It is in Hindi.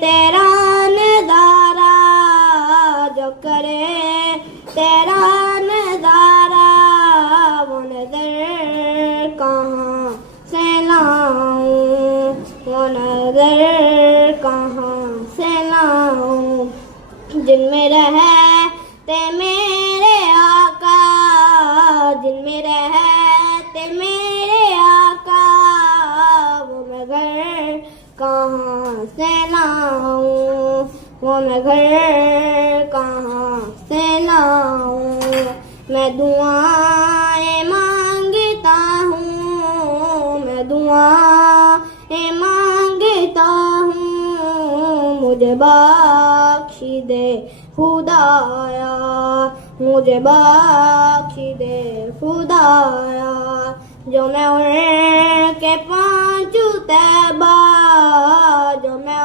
तेरा नजारा, जो करे तेरा नजारा, वो नजर कहाँ से लाऊं, वो नजर कहाँ से लाऊं। जिनमें रहते मेरे आका, जिनमें रहते मेरे आका, वो मैं घर कहाँ से लाऊं, वो मैं घर कहाँ से लाऊं। मैं दुआएं मांगता हूँ, मैं दुआएं मांगता हूँ, मुझे बख्शी दे खुदाया, मुझे बख्शी दे खुदाया। जो मैं उड़ के पहुँचूं तैबा, जो मैं